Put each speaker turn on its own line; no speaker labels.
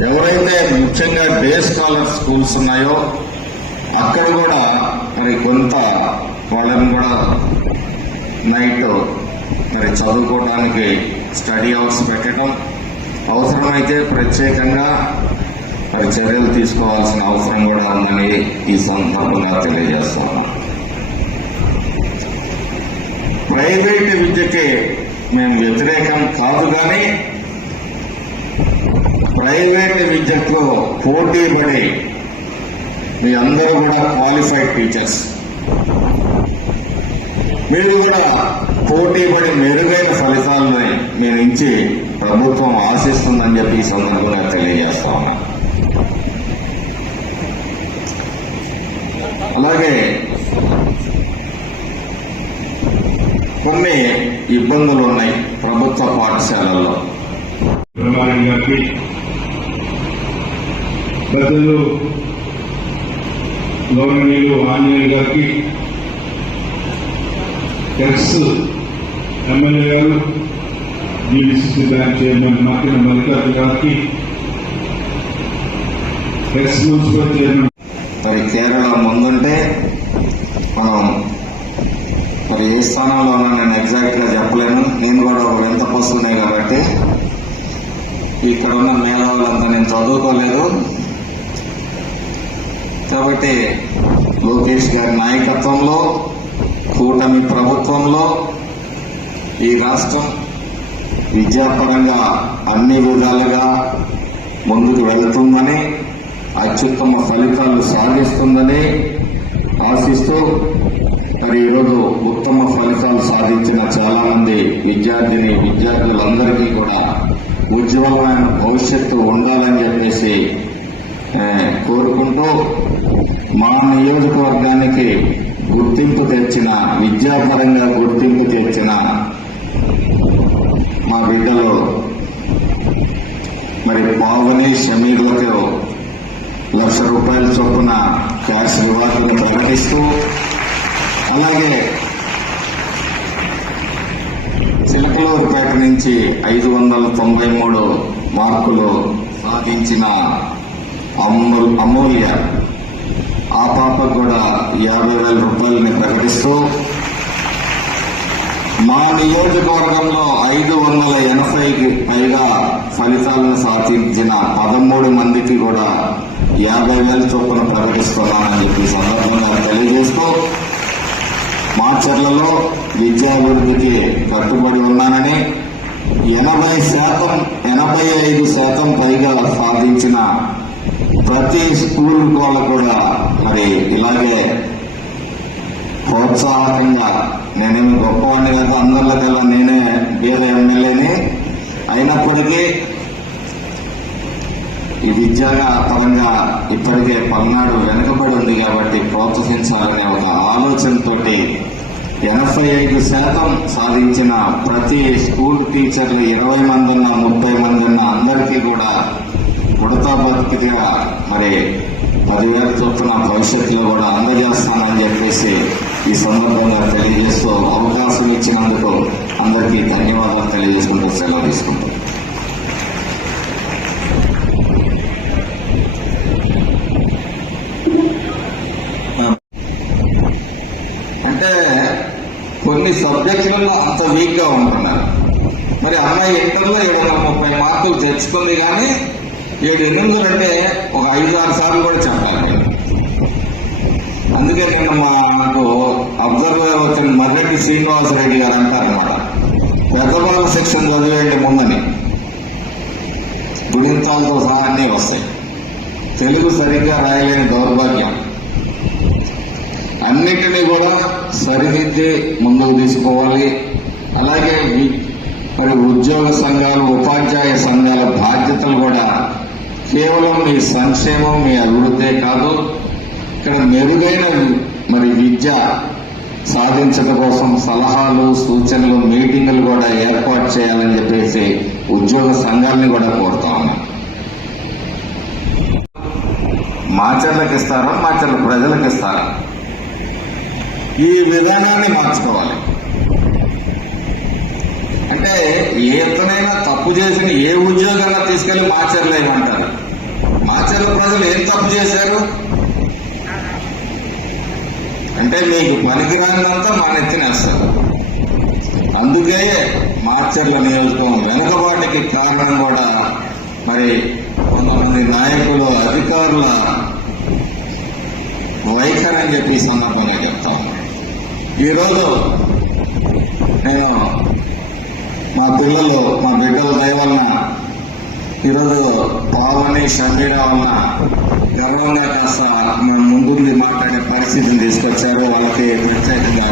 ఎవరైతే ముఖ్యంగా day scholar schools ఉన్నాయో అక్కడ కూడా మరి కొంత వాళ్ళని కూడా నైట్ మరి చదువుకోవడానికి స్టడీ అవర్స్ పెట్టడం అవసరమైతే ప్రత్యేకంగా మరి చర్యలు తీసుకోవాల్సిన అవసరం కూడా ఉందని ఈ సందర్భంగా తెలియజేస్తాను ప్రైవేట్ విద్యకి మేము వ్యతిరేకం కాదు కానీ ప్రైవేట్ విద్యతో పోటీ పడి మీ అందరూ కూడా క్వాలిఫైడ్ టీచర్స్ మీరు కూడా పోటీ పడి మెరుగైన ఫలితాలని మీ నుంచి ప్రభుత్వం ఆశిస్తుందని చెప్పి ఈ సందర్భంగా తెలియజేస్తా ఉన్నా. అలాగే కొన్ని ఇబ్బందులు ఉన్నాయి ప్రభుత్వ పాఠశాలల్లో.
పెద్దలు గౌరవనీయులు ఆంజనేయులు గారికి ఎక్స్ ఎమ్మెల్యే గారు GDCC bank chairman Makina Mallikarjuna గారికి ఎక్స్ మున్సిపల్ చైర్మన్.
మరి కేరళ ముందుంటే మనం మరి ఏ స్థానంలో ఉన్నా నేను ఎగ్జాక్ట్గా చెప్పలేను. నేను కూడా ఒక వింత పసున్నాయి కాబట్టి ఇక్కడ ఉన్న మేధావులంతా నేను చదువుకోలేదు. కాబట్టి లోకేష్ గారి నాయకత్వంలో కూటమి ప్రభుత్వంలో ఈ రాష్ట్రం విద్యాపరంగా అన్ని విధాలుగా ముందుకు వెళ్తుందని అత్యుత్తమ ఫలితాలు సాధిస్తుందని ఆశిస్తూ మరి ఈరోజు ఉత్తమ ఫలితాలు సాధించిన చాలామంది విద్యార్థిని విద్యార్థులందరికీ కూడా ఉజ్వలమైన భవిష్యత్తు ఉండాలని చెప్పేసి కోరుకుంటూ మా నియోజకవర్గానికి గుర్తింపు తెచ్చిన విద్యాపరంగా గుర్తింపు తెచ్చిన మా బిడ్డలు మరి పావని షమీర్లకు లక్ష రూపాయల చొప్పున క్యాష్ రివార్డును ప్రకటిస్తూ అలాగే చిలకలూరుపేట నుంచి ఐదు వందల తొంభై మూడు మార్కులు సాధించిన అమూల్య ఆ పాపకు కూడా యాభై వేల రూపాయలని ప్రకటిస్తూ మా నియోజకవర్గంలో ఐదు వందల ఎనభైకి పైగా ఫలితాలను సాధించిన పదమూడు మందికి కూడా యాభై వేల చొప్పున ప్రకటిస్తున్నామని చెప్పి సందర్భంగా తెలియజేస్తూ మార్చర్లలో విద్యాభివృద్ధికి కట్టుబడి ఉన్నానని ఎనభై శాతం ఎనభై ఐదు శాతం పైగా సాధించిన ప్రతి స్కూల్ వాళ్ళు కూడా మరి ఇలాగే ప్రోత్సాహకంగా నేనేమి గొప్పవాడిని కాదు అందరికల్లా నేనే వేరే ఎమ్మెల్యేని అయినప్పటికీ ఈ విద్యగా పరంగా ఇప్పటికే పల్నాడు వెనుకబడి ఉంది కాబట్టి ప్రోత్సహించాలనే ఒక ఆలోచనతోటి ఎనభై ఐదు శాతం సాధించిన ప్రతి స్కూల్ టీచర్లు ఇరవై మంది ఉన్న ముప్పై మంది ఉన్న అందరికీ కూడా ఉడతా బతికిగా మరి పదివేల చొప్పున భవిష్యత్తులో కూడా అందజేస్తానని చెప్పేసి ఈ సందర్భంగా తెలియజేస్తూ అవకాశం ఇచ్చినందుకు అందరికీ ధన్యవాదాలు తెలియజేసుకుంటూ సెలవు తీసుకుంటాం అంటే కొన్ని సబ్జెక్టులలో అంత వీక్గా ఉంటున్నారు. మరి అమ్మాయి ఇంటర్లో ఏడు వందల ముప్పై మార్కులు తెచ్చుకుంది కానీ ఏడు ఎనిమిది అంటే ఒక ఐదు ఆరు సార్లు కూడా చెప్పాలి. అందుకే నేను మాకు అబ్జర్వర్ వచ్చిన మర్రెడ్డి శ్రీనివాసరెడ్డి గారు అంటారనమాట పెద్దబాల సెక్షన్ చదివేయండి ముందని. గుడింతాలతో సహా అన్నీ వస్తాయి. తెలుగు సరిగ్గా రాయలేని దౌర్భాగ్యం. అన్నిటినీ కూడా సరిదిద్ది ముందుకు తీసుకోవాలి. అలాగే మరి ఉద్యోగ సంఘాలు ఉపాధ్యాయ సంఘాల బాధ్యతలు కూడా కేవలం మీ సంక్షేమం మీ అభివృద్ధే కాదు ఇక్కడ మెరుగైన మరి విద్య సాధించడం కోసం సలహాలు సూచనలు మీటింగులు కూడా ఏర్పాటు చేయాలని చెప్పేసి ఉద్యోగ సంఘాలని కూడా కోరుతా ఉన్నాం. మాచర్లకు ఇస్తారా మాచర్ల ప్రజలకు ఇస్తారా? ఈ విధానాన్ని మార్చుకోవాలి. అంటే ఏ తప్పు చేసిన ఏ ఉద్యోగంగా తీసుకెళ్ళి మాచర్లేమంటారు మా మాచర్ల ప్రజలు ఏం తప్పు చేశారు? అంటే మీకు పనికిరానిదంతా మా నెత్తినేస్తారు అందుకే మాచర్ల నియోజకవర్గం వెనుకబాటుకి కారణం కూడా మరి కొంతమంది నాయకులు అధికారుల వైఖరి అని చెప్పి ఈ సందర్భంగా చెప్తాం. ఈరోజు నేను పిల్లలు మా బిడ్డల దయవలన ఈరోజు పావని షమీరా వలన గర్వంగా కాస్త మేము ముందుండి మాట్లాడే పరిస్థితిని తీసుకొచ్చారు. వాళ్ళకి ప్రత్యేకంగా